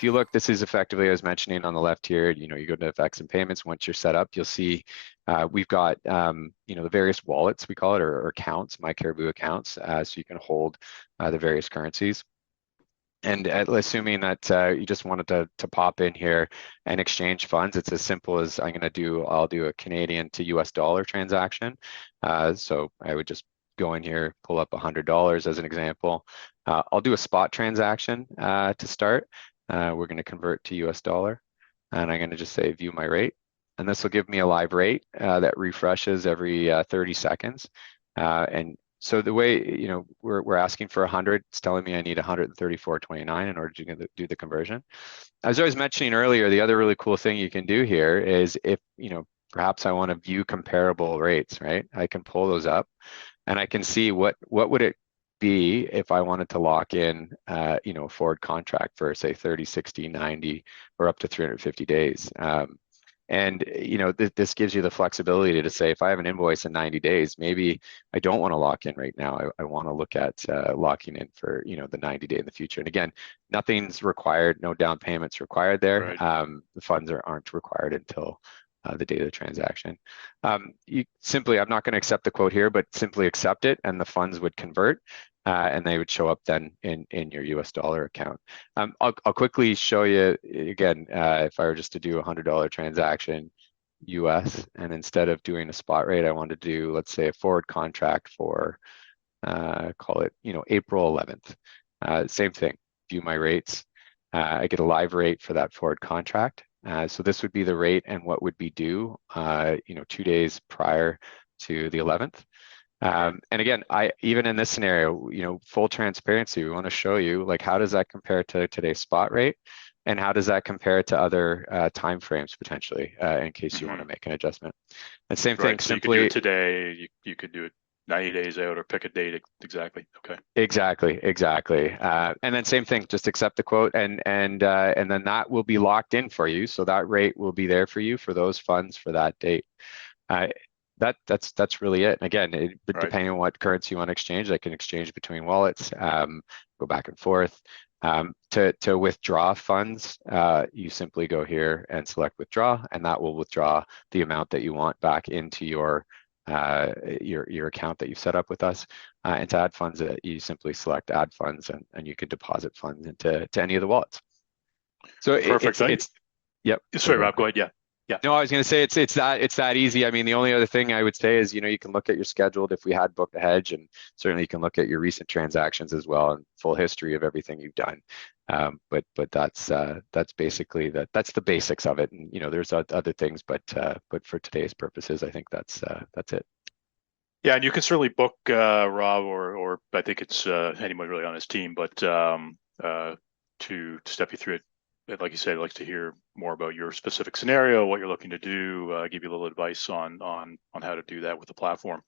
if you look, this is effectively, I was mentioning on the left here, you go to FX and payments. Once you're set up, you'll see we've got, the various wallets, we call it, or accounts, myCaribou accounts, so you can hold the various currencies. And assuming that you just wanted to pop in here and exchange funds, it's as simple as I'll do a Canadian to US dollar transaction. So I would just go in here, pull up $100 as an example. I'll do a spot transaction to start. We're going to convert to US dollar, and I'm going to just say view my rate. And this will give me a live rate that refreshes every 30 seconds. And so the way, we're asking for 100, it's telling me I need 134.29 in order to do the conversion. As I was mentioning earlier, the other really cool thing you can do here is if, perhaps I want to view comparable rates, right? I can pull those up and I can see what would it be if I wanted to lock in, a forward contract for say 30, 60, 90, or up to 350 days. And this gives you the flexibility to say, if I have an invoice in 90 days, maybe I don't want to lock in right now. I want to look at locking in for the 90 day in the future. And again, nothing's required, no down payments required there. Right. The funds aren't required until the date of the transaction. You simply, I'm not going to accept the quote here, but simply accept it, and the funds would convert. And they would show up then in your US dollar account. I'll quickly show you again, if I were just to do a $100 transaction US, and instead of doing a spot rate, I want to do, let's say, a forward contract for, call it, April 11th. Same thing, view my rates. I get a live rate for that forward contract. So this would be the rate and what would be due, 2 days prior to the 11th. And again, even in this scenario, full transparency, we want to show you like how does that compare to today's spot rate, and how does that compare to other timeframes potentially, in case you want to make an adjustment. And same thing, So simply you could do it today, you could do it 90 days out, or pick a date exactly. Okay. Exactly. And then same thing, just accept the quote, and then that will be locked in for you. So that rate will be there for you for those funds for that date. That's really it. And again, depending on what currency you want to exchange, I can exchange between wallets, go back and forth. To withdraw funds, you simply go here and select withdraw, and that will withdraw the amount that you want back into your account that you've set up with us. And to add funds, you simply select add funds, and you can deposit funds into any of the wallets. So perfect. it's yep. Sorry, Rob, go ahead. Yeah. No, I was going to say it's that easy. I mean, the only other thing I would say is, you can look at your scheduled if we had booked a hedge, and certainly you can look at your recent transactions as well and full history of everything you've done. But that's basically that's the basics of it. And there's other things, but for today's purposes, I think that's it. Yeah, and you can certainly book Rob, or I think it's anyone really on his team, but to step you through it. Like you said, I'd like to hear more about your specific scenario, what you're looking to do, give you a little advice on how to do that with the platform.